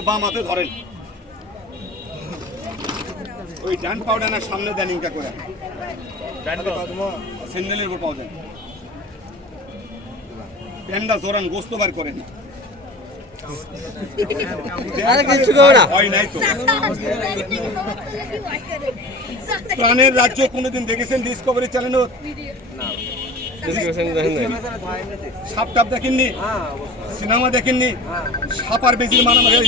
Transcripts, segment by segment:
না বাম হাতে ধরেন। ওই ডান পাউডার না সামনে দেন ইনকা করে। স্যান্ডেলের উপর পাও দেন প্যান্ডা জোরান গোস্ত বার করেন। আরে করবে না। প্রাণের রাজ্য কোনোদিন দেখেছেন ডিসকভারি চ্যানেল? সাপ টাপ দেখেননি? সিনেমা দেখেননি? সাপ আর বেজির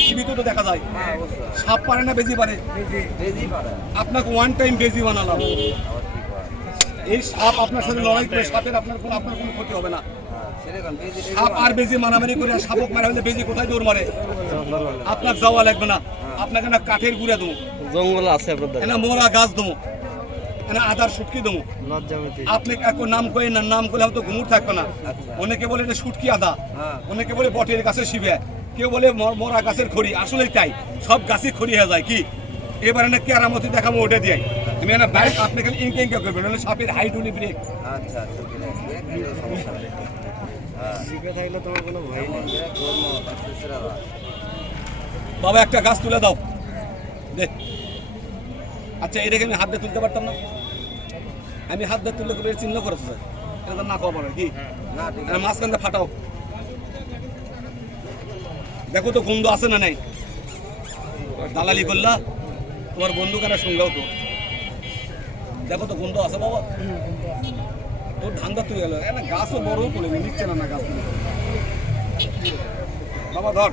টিভিতে তো দেখা যায়। সাপ পারে না বেজি পারে। আপনাকে ওয়ান টাইম বেজি বানালাম। এই সাপ আপনার সাথে লড়াই করে সাপের আপনার কোনো আপনার কোনো ক্ষতি হবে না। সাপ আর বেজি মারামারি করে সাপক মারা হলে বেজি কোথায় দৌড় মারে? আপনার যাওয়া লাগবে না। আপনাকে না কাঠের গুঁড়া দেবো। জঙ্গল আছে আপনার মোরা গাছ দেবো। এনা আদার দেবো। আপনি এখন নাম করে না নাম করলে হয়তো ঘুমুর থাকবে না। অনেকে বলে এটা শুটকি আদা। অনেকে বলে বটের গাছের শিবে। কেউ বলে মরা গাছের খড়ি। আসলেই তাই। সব গাছই খড়ি হয়ে যায় কি? এবারে না কেরামতি দেখাবো ওটা দিয়ে। তুমি না বাইক আপনি খালি ইনকে ইনকে করবেন সাপের হাইট উনি ব্রেক আচ্ছা আচ্ছা সমস্যা নেই। শিখে থাকলে তোমার কোনো ভয় নেই। বাবা একটা গাছ তুলে দাও। দে। আচ্ছা এটাকে আমি হাত দিয়ে তুলতে পারতাম না। আমি হাত দিয়ে তুললে করে চিহ্ন করেছে স্যার। এটা তো না কবা কি? না আর মাঝখানটা ফাটাও। দেখো তো গন্ধ আছে না নাই? দালালি করলা? তোমার বন্ধু কেন সঙ্গেও তো। দেখো তো গন্ধ আছে বাবা। তোর ধান্দা তুলে গেল গাছও বড় তুলে নিচ্ছে না না গাছ তুলে। বাবা ধর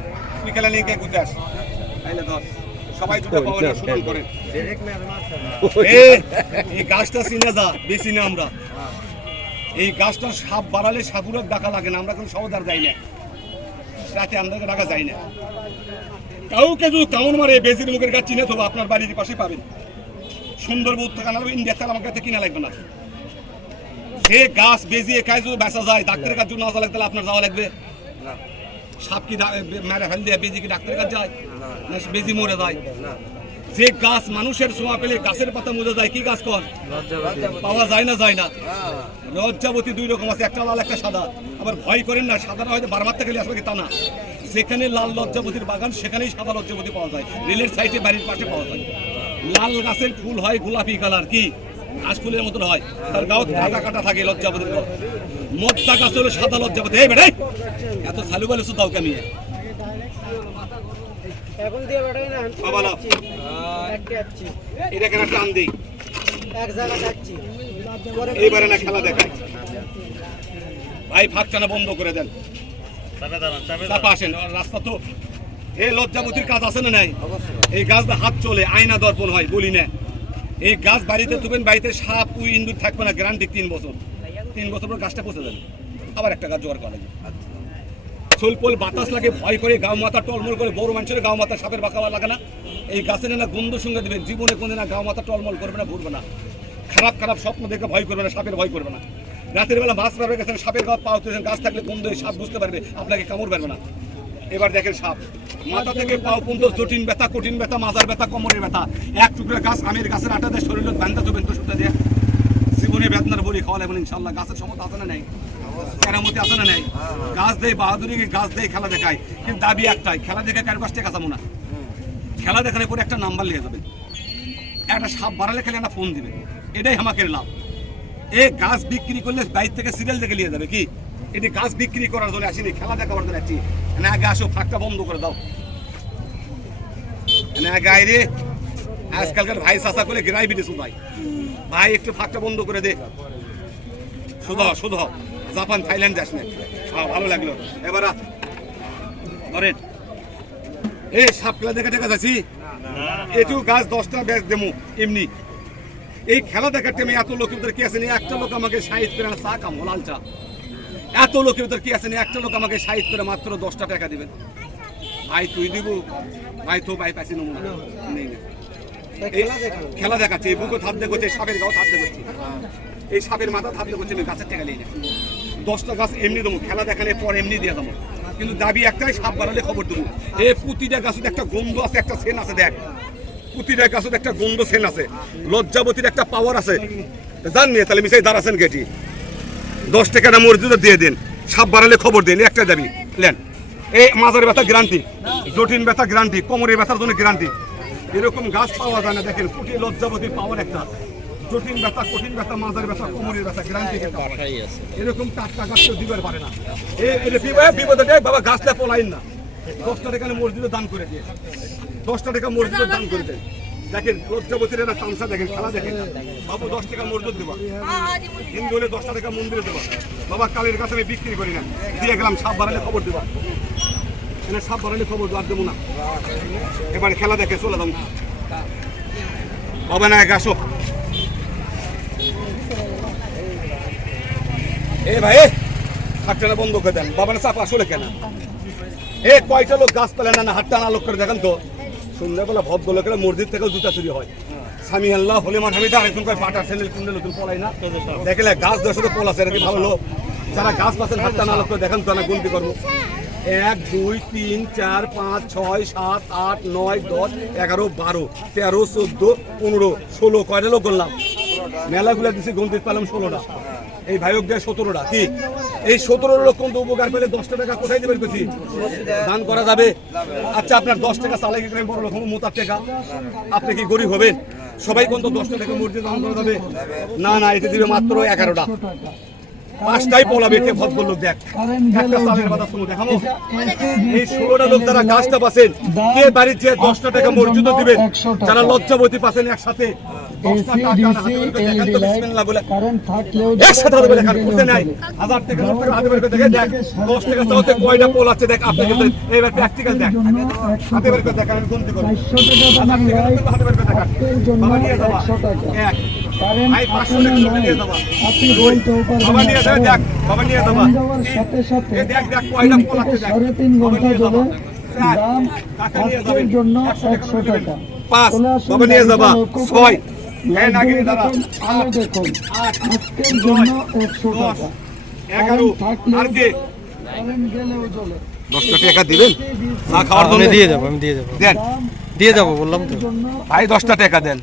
খেলা নিয়ে কে ঘুরতে আস তাইলে ধর সবাই দুটো পাওয়ার শুরু করে। এই গাছটা চিনে যা বেশি না আমরা। এই গাছটা সাপ বাড়ালে সাপুরের ডাকা লাগে না আমরা কোনো সহদার যাই না। রাতে আমাদেরকে ডাকা যায় না। কাউকে যদি কামড় মারে বেজির মুখের গাছ চিনে তবু আপনার বাড়ির পাশে পাবেন। সুন্দর বুধ থাকা না ইন্ডিয়ার তেল আমার কাছে কিনা লাগবে না। যে গাছ বেজিয়ে খায় যদি বেচা যায়। ডাক্তারের কাছে না যাওয়া লাগবে তাহলে আপনার যাওয়া লাগবে। সাপ কি মেরে ফেল দিয়ে বেজি কি ডাক্তারের কাছে যায়? না। বেজি মরে যায়। যে গাছ মানুষের ছোঁয়া পেলে গাছের পাতা মরে যায় কি গাছ কর? পাওয়া যায় না যায় না। লজ্জাবতী দুই রকম আছে একটা লাল একটা সাদা। আবার ভয় করেন না সাদাটা হয়তো বারবার থেকে আসবে কি তা না। যেখানে লাল লজ্জাবতীর বাগান সেখানেই সাদা লজ্জাবতী পাওয়া যায়। রেলের সাইডে বাড়ির পাশে পাওয়া যায়। লাল গাছের ফুল হয় গোলাপি কালার কি? ঘাস ফুলের মতন হয়। তার গাও কাটা কাটা থাকে লজ্জাবতীর গাও। মদ্দা গাছ হলো সাদা লজ্জাবতী এই বেটাই এত সালু বালু দাও কামি এখন না বাবা লাও। একটা যাচ্ছি এটা কেন টান দিই? এক জায়গা যাচ্ছি পরে এইবারে না খেলা দেখায় ভাই ফাঁকটানা বন্ধ করে দেন। চাপা আসেন। রাস্তা তো এ লজ্জাবতীর কাজ আছে না নাই? এই গাছ হাত চলে আয়না দর্পণ হয় বলি না। এই গাছ বাড়িতে তুবেন, বাড়িতে সাপ, উই, ইন্দুর থাকবে না গ্যারান্টি তিন বছর। তিন বছর পর গাছটা পচে যাবে। আবার একটা গাছ জোগাড় করা লাগে। সোলপোল বাতাস লাগে, ভয় করে, গাও মাথা টলমল করে, বড় মানুষের গাও মাথা সাপের বাঁকা লাগে না। এই গাছের না গন্ধ সঙ্গে দেবেন, জীবনে কোনদিন না গাও মাথা টলমল করবে না, ঘুরবে না। খারাপ খারাপ স্বপ্ন দেখে ভয় করবে না, সাপের ভয় করবে না। রাতের বেলা মাছ মারবে, গেছেন, সাপের গাছ পাওয়া গাছ থাকলে গন্ধ সাপ বুঝতে পারবে, আপনাকে কামড় পারবে না। এবার দেখেন সাপ। মাথা থেকে পাও পর্যন্ত জটিন ব্যথা, কঠিন ব্যথা, মাজার ব্যথা, কোমরের ব্যথা। এক টুকরো গাছ আমের গাছের আটা দিয়ে শরীরে বান্ধা তো সুতা দিয়ে। জীবনে বেদনার বলি খাওয়া লাগবে না ইনশাল্লাহ গাছের সমত আছে না নাই? কেরামতি না গাছ দেয় গাছ দেয় খেলা দেখায়। কিন্তু দাবি একটাই, খেলা দেখে না। খেলা দেখানোর পরে একটা নাম্বার লিখে যাবেন। একটা সাপ বাড়ালে খেলে একটা ফোন দিবে এটাই আমাকে লাভ। এ গাছ বিক্রি করলে বাইর থেকে সিরিয়াল দেখে নিয়ে যাবে কি? এটি গাছ বিক্রি করার জন্য আসিনি, খেলা দেখাবার জন্য না আগে আসো বন্ধ করে দাও। না আগে রে। আজকালকার ভাই চাষা করে গ্রাই বিটে শুধাই ভাই একটু ফাঁকটা বন্ধ করে দে। শুধু শুধু জাপান থাইল্যান্ড যাস না। হ্যাঁ, ভালো লাগল। এবার। ধরেন। এই সাপখেলা দেখা দেখা যাচ্ছি? এটু গাছ দশটা ব্যাচ দেবো এমনি। এই খেলা দেখার টাইমে এত লোকের কি আছে? একটা লোক আমাকে সাহিত্য চা কামো লাল চা। এত লোকের ভিতরে কি আছে? নি? একটা লোক আমাকে সাহিত্য করে মাত্র দশটা টাকা দিবেন ভাই তুই দিব? ভাই তো ভাই পাইছি নমুনা নেই না খেলা দেখাচ্ছে এই বুকে থাপ দেখছে সাপের গাও থাপ দেখছে এই সাপের মাথা থাপ দেখছে আমি গাছের টাকা নিয়ে না। দশটা গাছ এমনি দেবো খেলা দেখালে পর এমনি দিয়ে দেবো। কিন্তু দাবি একটাই সাপ বাড়ালে খবর দেবো। এ প্রতিটা গাছে একটা গন্ধ আছে একটা সেন আছে দেখ। প্রতিটা গাছে একটা গন্ধ সেন আছে। লজ্জাবতীর একটা পাওয়ার আছে। জান নিয়ে তাহলে মিশাই দাঁড়াছেন গেটি দশ টাকাটা মসজিদে দিয়ে দিন। সাপ বাড়ালে খবর দিন একটা দাবি। লেন, এই মাজার ব্যথা গ্যারান্টি জটিন ব্যথা গ্যারান্টি কোমরের ব্যথার জন্য গ্যারান্টি এরকম গাছ পাওয়া যায় না, দেখেন কুটি লজ্জাবতীর পাওয়ার একটা। না। না। দশটা টাকা মসজিদে দান করে দিয়ে দশটা টাকা মসজিদে দান করে দেয় দেখেন লজ্জাবতীর একটা তামসা দেখেন, খেলা দেখেন। বাবু দশ টাকা মসজিদ দেবা। হিন্দু হলে দশটা টাকা মন্দিরে দেবা। বাবা কালের কাছে আমি বিক্রি করি না। দিয়ে গেলাম, সাপ বাড়ালে খবর দেবা। এনে সাপ বাড়ালে খবর আর দেবো না। এবার খেলা দেখে চলে দাম বাবা না এক আসো। এ ভাই হাতটা বন্ধ করে দেন। বাবা না চাপ, আসলে কেন? এ, কয়টা লোক গাছ পেলে না হাতটা না লোক করে দেখেন তো। সন্ধ্যাবেলা ভদ্র লোকেরা মসজিদ থেকেও জুতা চুরি হয়। স্বামী আল্লাহ হলিমান হামিদা, আরেকজন করে পাটার ছেলে কুন্ডে নতুন পলাই না? দেখলে গাছ সাথে পোল আছে এটা ভালো লোক? যারা গাছ পাচ্ছেন হাতটা না লোক দেখেন তো না গুনতি করব। এক, দুই, তিন, চার, পাঁচ, ছয়, সাত, আট, নয়, দশ, এগারো, বারো, তেরো, চোদ্দ, পনেরো, ষোলো, কয়টা লোক করলাম মেলাগুলা দিছি গন্তিত পেলাম ষোলোটা। এই ভাইক দেয় সতেরোটা। কি? এই সতেরো লক্ষ উপকার পেলে দশটা টাকা কোথায় দেবেন বেশি দান করা যাবে। আচ্ছা আপনার দশ টাকা চালাই গেলে বড় রকম মোতার টাকা। আপনি কি গরিব হবেন? সবাই কোন তো দশটা টাকা মসজিদ দান করা যাবে? না না এতে দিবে মাত্র এগারোটা। পাঁচটাই পলাবে কে ভদ্র লোক দেখ। একটা চালের বাতা শুনো দেখাবো। এই ষোলোটা লোক যারা গাছটা পাচ্ছেন কে বাড়ির যে দশটা টাকা মসজিদ দিবেন? যারা লজ্জাবতী পাচ্ছেন একসাথে হাতে করতে নাই? হাজার হাতে বের করে দেখে দেখ দশ টাকা চাওতে কয়টা পোল আছে দেখ আপনি কিন্তু প্র্যাকটিক্যাল দেখ। হাতে বের করে করব হাজার টাকা হাতে বের এক নিয়ে বাবা নিয়ে যাবা দেখ বাবা নিয়ে যাবা যাওয়ার সাথে সাথে এই দেখ দেখ কয়টা তিন থেকে সাড়ে তিন ঘণ্টা ধরে দাম আজকের জন্য একশো টাকা টাকা। দেবেন। চলে আসুন। ছয়, হ্যাঁ, আরও দেখুন। আজকের জন্য একশো টাকা। গেলেও চলে। দশটা টাকা দিবেন? খাওয়ার জন্য দিয়ে যাব আমি দিয়ে যাব। দেন। দিয়ে যাব বললাম তো। জন্য ভাই দশটা টাকা দেন।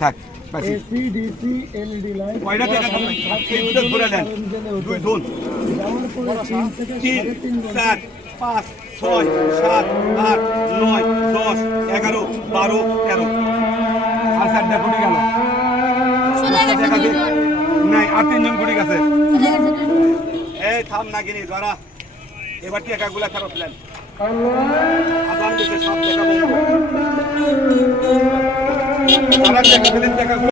থাক। এসি ডিসি এলইডি লাইট কয়টা ধরে নেন। দুই তিন থেকে তিন চার পাঁচ ছয় সাত আট নয় দশ এগারো বারো তেরো। আর চারটা গুটি গেল। নাই আর তিনজন গেছে। এই থাম না কিনি ধরা এবার টাকাগুলা ফেরত নেন আদান দিতে সব দেখা বন্ধ টাকাগুলো